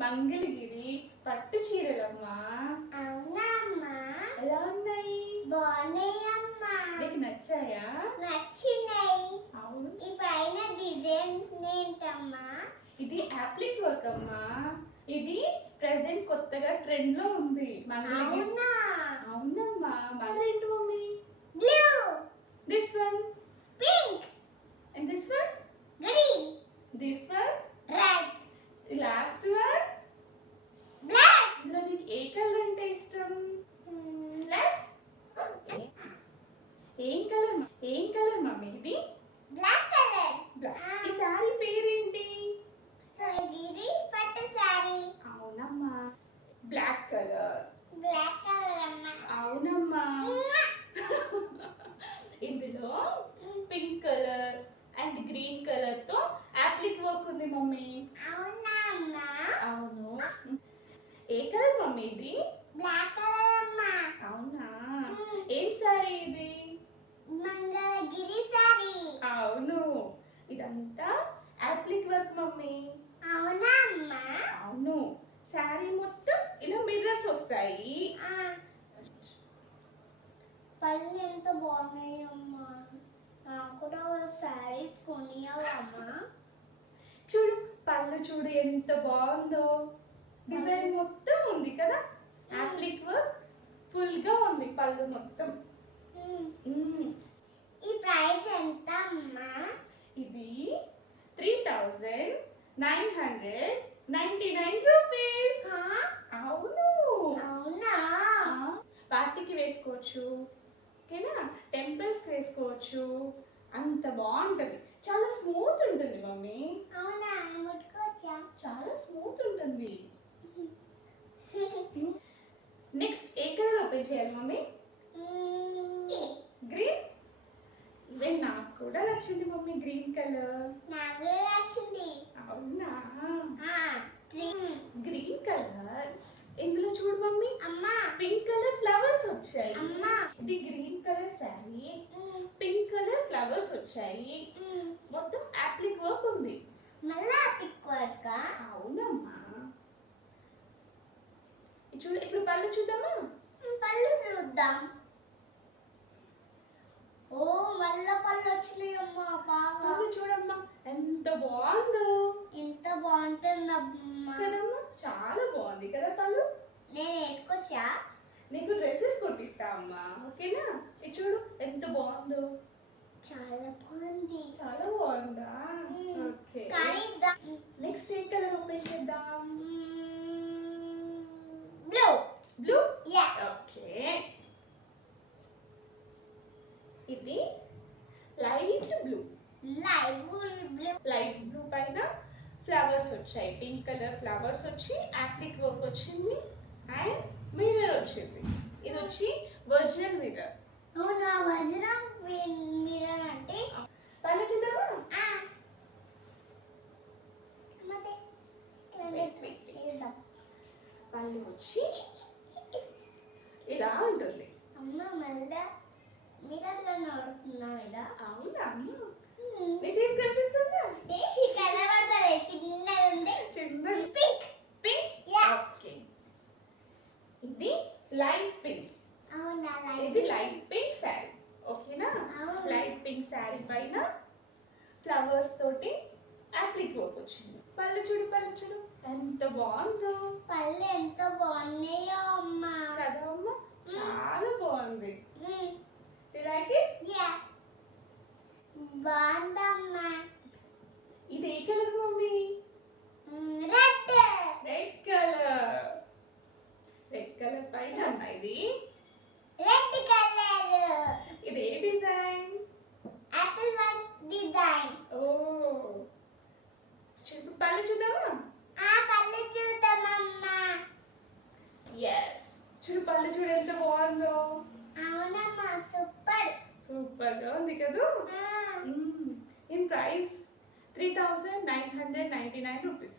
మంగళగిరి పట్టు చీరలమ్మా. అవునా అమ్మా? ఎలా ఉన్నాయి? బాగున్నాయి అమ్మా. నీకు నచ్చాయా? నచ్చినాయి. అవును. ఈ పైన డిజైన్ ఏంటమ్మా? ఇది అప్లిక్ వర్క్ అమ్మా. ఇది ప్రెసెంట్ కొత్తగా ట్రెండ్ లో ఉంది మంగళగిరి. అవునా? అవునమ్మా. మరేంటి mummy? Blue. This one pink. And this one green. This one red. Last one black. ఇందులో నీకు ఏ కలర్ అంటే ఇష్టం? బ్లాక్. ఏం కలర్ మమ్మీ ఇది? Black colour. ఈ సారీ పేరేంటి? సోగిరి పట్టు సారీ. అవునమ్మా. Black colour. బ్లాక్ కలర్ అమ్మా. అవునమ్మా. ఇందులో pink colour and green colour తో అప్లిక్ వర్క్ ఉంది మమ్మీ. అవునా అమ్మా? అవును. ఏ కలర్ మమ్మీ ఇది? బ్లాక్ కలర్ అమ్మా. అవునా. ఏం సారీ ఇది? మంగళగిరి సారీ. అవును. ఇదంతా అప్లిక్ వర్క్ మమ్మీ. అవునా అమ్మా? అవును. సారీ మొత్తం ఇలా మిర్రర్స్ వస్తాయి. పళ్ళు ఎంత బాగున్నాయి అమ్మా. నాకు కూడా సారీస్ కొనియావమ్మా? చూడు పళ్ళు చూడు ఎంత బాగుందో. డిజైన్ మొత్తం ఉంది కదా. అప్లిక్ వర్క్ ఫుల్ గా ఉంది పళ్ళు మొత్తం. ఈ ప్రైస్ ఎంత అమ్మా? ఇది 3999 రూపీస్. అవును. అవునా? పార్టీకి వేసుకోవచ్చు, ఓకేనా? టెంపుల్స్ కి వేసుకోవచ్చు. అంత బాగుంటది. చాలా స్మూత్ ఉంటుంది మమ్మీ. అవునా? ముట్టుకోవచ్చా? చాలా స్మూత్ ఉంటుంది. నెక్స్ట్ ఏ కలర్ ఓపెన్ చేయాలి మమ్మీ? గ్రీన్. ఇవే నాకు కూడా నచ్చింది మమ్మీ గ్రీన్ కలర్. నాకు కూడా నచ్చింది. అవునా. Green colour. ఇందులో చూడు మమ్మీ అమ్మా. పింక్ కలర్ ఫ్లవర్స్ వచ్చాయి. అమ్మా. ఇది green colour sari, pink colour flowers వచ్చాయి. మొత్తం అప్లిక్ వర్క్ ఉంది. మళ్ళా పిక్ వర్క్. అవునమ్మా. చూడు ఇప్పుడు పళ్ళు చూద్దామా? పళ్ళు చూద్దాం. ఓ మళ్ళా పళ్ళు వచ్చినాయి అమ్మా. బాగా చూడమ్మా ఎంత బాగుందో. ఎంత బాగుంటుందమ్మా కదమ్మా. చాలా బాగుంది కదా పళ్ళు. నేను వేసుకోవచ్చా? నీకు డ్రెస్సెస్ కుట్టిస్తా అమ్మా, ఓకేనా? ఇది చూడు ఎంత బాగుందో. చాలా బాగుంది. చాలా బాగుందా? ఓకే. కానీ నెక్స్ట్ ఏ కలర్ ఓపెన్ చేద్దాం? బ్లూ. బ్లూ. యా. ఓకే. ఇది light blue. Light blue. Light blue పైన ఫ్లవర్స్ వచ్చాయి. పింక్ కలర్ ఫ్లవర్స్ వచ్చి అప్లిక్ వర్క్ వచ్చింది అండ్ మిర్రర్ వచ్చింది. ఇది వచ్చి ఒరిజినల్ మిర్రర్. అవునా? ఒరిజినల్ మిర్రర్ అంటే పళ్ళు చూద్దామా? పళ్ళు వచ్చి ఇలా ఉంటుంది. అమ్మ మళ్ళా మిర్రర్ లో నడుతున్నావు ఇలా. అవునా? నీ ఫేస్ కనిపిస్తుందా? కనబడతాయి. చిన్నగా ఉంది. చిన్నది. పింక్. పింక్. యా. ఓకే. ఇది లైట్ పింక్. అవునా? ఇది లైట్ పింక్ శారీ, ఓకేనా? లైట్ పింక్ శారీ పైన ఫ్లవర్స్ తోటి అప్లిక్ వర్క్ వచ్చింది. పళ్ళు చూడు ఎంత బాగుందో. పళ్ళు ఎంత బాగున్నాయో అమ్మా. కదా అమ్మ. చాలా బాగుంది. You like it? యా. బాగుందమ్మా. ఇది ఏ colour mummy? Red. Red colour. Red colour పైన అమ్మా ఇది. Red colour. ఇది ఏ design? Apple work design. Oh. పళ్ళు చూద్దామా? పళ్ళు చూద్దామమ్మా. ఎస్. పళ్ళు చూడు ఎంత బాగుందో. అవునమ్మా. సూపర్. సూపర్ గా ఉంది కదా. In price 3999 rupees.